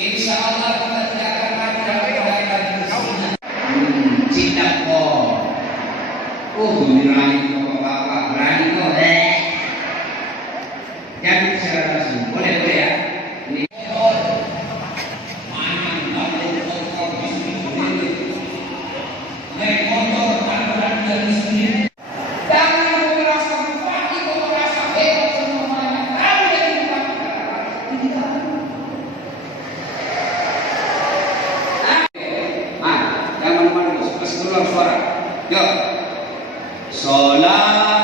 Insya Allah kita tidak akan mendapatkan kesulitan. Cinta kok. Berani bapak berani kok. Jadi secara langsung boleh ya. Ini Salatu